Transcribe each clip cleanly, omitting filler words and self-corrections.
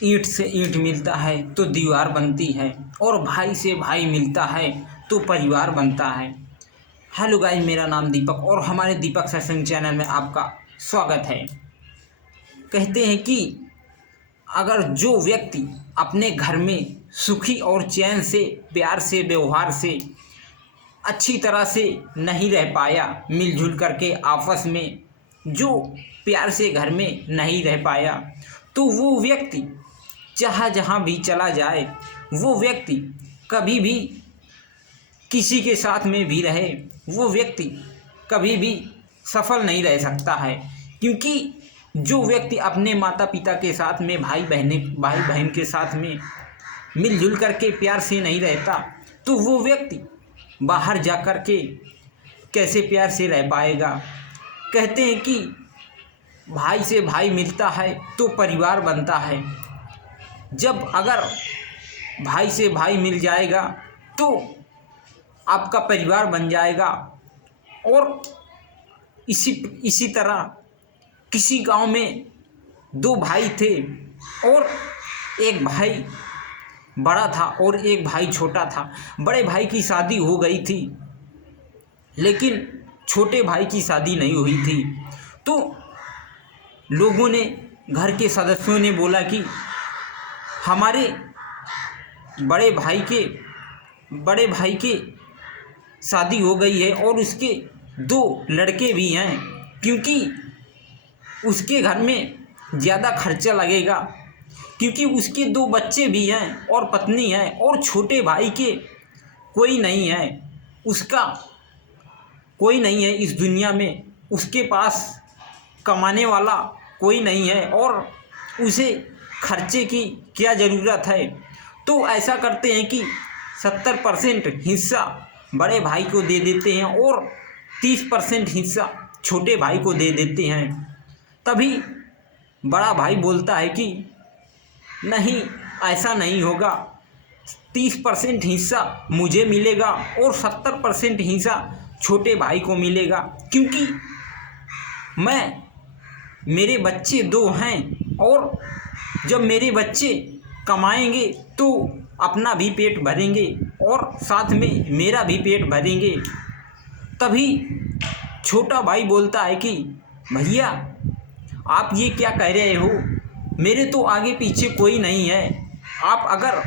ईंट से ईंट मिलता है तो दीवार बनती है, और भाई से भाई मिलता है तो परिवार बनता है। हेलो गाइस, मेरा नाम दीपक और हमारे दीपक सत्संग चैनल में आपका स्वागत है। कहते हैं कि अगर जो व्यक्ति अपने घर में सुखी और चैन से, प्यार से, व्यवहार से, अच्छी तरह से नहीं रह पाया, मिलजुल करके आपस में जो प्यार से घर में नहीं रह पाया, तो वो व्यक्ति चाहे जहाँ भी चला जाए, वो व्यक्ति कभी भी किसी के साथ में भी रहे, वो व्यक्ति कभी भी सफल नहीं रह सकता है। क्योंकि जो व्यक्ति अपने माता पिता के साथ में, भाई बहन के साथ में मिलजुल करके प्यार से नहीं रहता, तो वो व्यक्ति बाहर जा कर के कैसे प्यार से रह पाएगा। कहते हैं कि भाई से भाई मिलता है तो परिवार बनता है। जब अगर भाई से भाई मिल जाएगा तो आपका परिवार बन जाएगा। और इसी तरह किसी गांव में दो भाई थे, और एक भाई बड़ा था और एक भाई छोटा था। बड़े भाई की शादी हो गई थी, लेकिन छोटे भाई की शादी नहीं हुई थी। तो लोगों ने, घर के सदस्यों ने बोला कि हमारे बड़े भाई के शादी हो गई है और उसके दो लड़के भी हैं, क्योंकि उसके घर में ज़्यादा खर्चा लगेगा, क्योंकि उसके दो बच्चे भी हैं और पत्नी है, और छोटे भाई के कोई नहीं है, उसका कोई नहीं है इस दुनिया में, उसके पास कमाने वाला कोई नहीं है, और उसे खर्चे की क्या ज़रूरत है। तो ऐसा करते हैं कि 70% हिस्सा बड़े भाई को दे देते हैं और 30% हिस्सा छोटे भाई को दे देते हैं। तभी बड़ा भाई बोलता है कि नहीं, ऐसा नहीं होगा, 30% हिस्सा मुझे मिलेगा और 70% हिस्सा छोटे भाई को मिलेगा, क्योंकि मेरे बच्चे दो हैं, और जब मेरे बच्चे कमाएंगे तो अपना भी पेट भरेंगे और साथ में मेरा भी पेट भरेंगे। तभी छोटा भाई बोलता है कि भैया, आप ये क्या कह रहे हो, मेरे तो आगे पीछे कोई नहीं है, आप अगर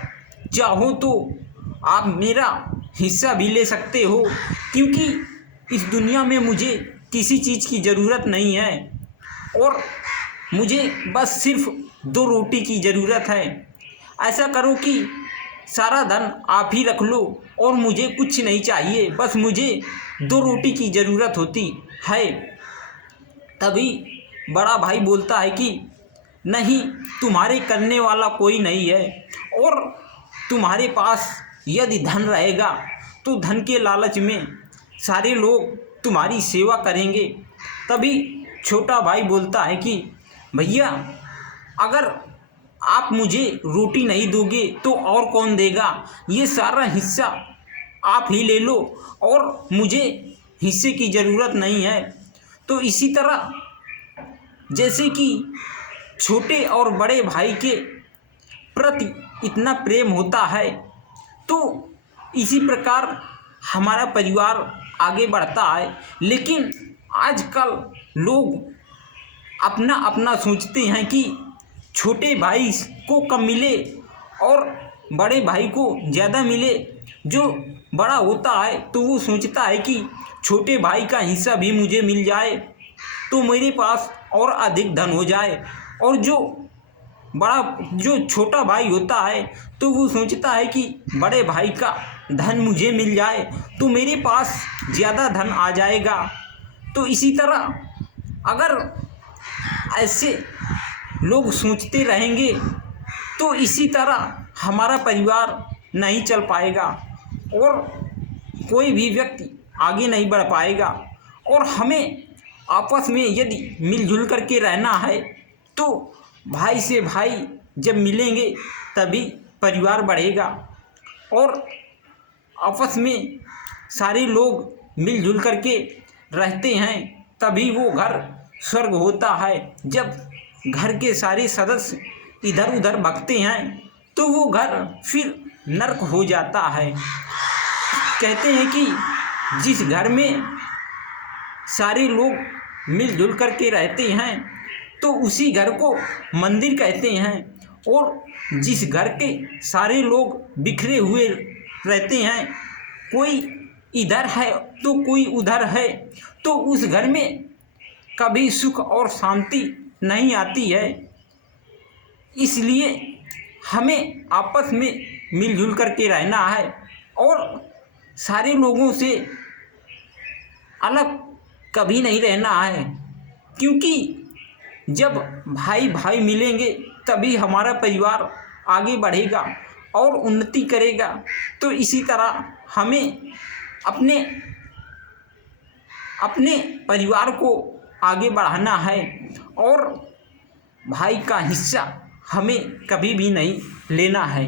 चाहो तो आप मेरा हिस्सा भी ले सकते हो, क्योंकि इस दुनिया में मुझे किसी चीज़ की ज़रूरत नहीं है, और मुझे बस सिर्फ 2 रोटी की ज़रूरत है। ऐसा करो कि सारा धन आप ही रख लो और मुझे कुछ नहीं चाहिए, बस मुझे 2 रोटी की ज़रूरत होती है। तभी बड़ा भाई बोलता है कि नहीं, तुम्हारे करने वाला कोई नहीं है, और तुम्हारे पास यदि धन रहेगा तो धन के लालच में सारे लोग तुम्हारी सेवा करेंगे। तभी छोटा भाई बोलता है कि भैया, अगर आप मुझे रोटी नहीं दोगे तो और कौन देगा, ये सारा हिस्सा आप ही ले लो और मुझे हिस्से की ज़रूरत नहीं है। तो इसी तरह जैसे कि छोटे और बड़े भाई के प्रति इतना प्रेम होता है, तो इसी प्रकार हमारा परिवार आगे बढ़ता है। लेकिन आजकल लोग अपना अपना सोचते हैं कि छोटे भाई को कम मिले और बड़े भाई को ज़्यादा मिले। जो बड़ा होता है तो वो सोचता है कि छोटे भाई का हिस्सा भी मुझे मिल जाए तो मेरे पास और अधिक धन हो जाए, और जो छोटा भाई होता है तो वो सोचता है कि बड़े भाई का धन मुझे मिल जाए तो मेरे पास ज़्यादा धन आ जाएगा। तो इसी तरह अगर ऐसे लोग सोचते रहेंगे तो इसी तरह हमारा परिवार नहीं चल पाएगा और कोई भी व्यक्ति आगे नहीं बढ़ पाएगा। और हमें आपस में यदि मिलजुल करके रहना है तो भाई से भाई जब मिलेंगे तभी परिवार बढ़ेगा, और आपस में सारे लोग मिलजुल करके रहते हैं तभी वो घर स्वर्ग होता है। जब घर के सारे सदस्य इधर उधर भगते हैं तो वो घर फिर नर्क हो जाता है। कहते हैं कि जिस घर में सारे लोग मिलजुल करके रहते हैं तो उसी घर को मंदिर कहते हैं, और जिस घर के सारे लोग बिखरे हुए रहते हैं, कोई इधर है तो कोई उधर है, तो उस घर में कभी सुख और शांति नहीं आती है। इसलिए हमें आपस में मिलजुल करके रहना है और सारे लोगों से अलग कभी नहीं रहना है, क्योंकि जब भाई भाई मिलेंगे तभी हमारा परिवार आगे बढ़ेगा और उन्नति करेगा। तो इसी तरह हमें अपने अपने परिवार को आगे बढ़ाना है और भाई का हिस्सा हमें कभी भी नहीं लेना है।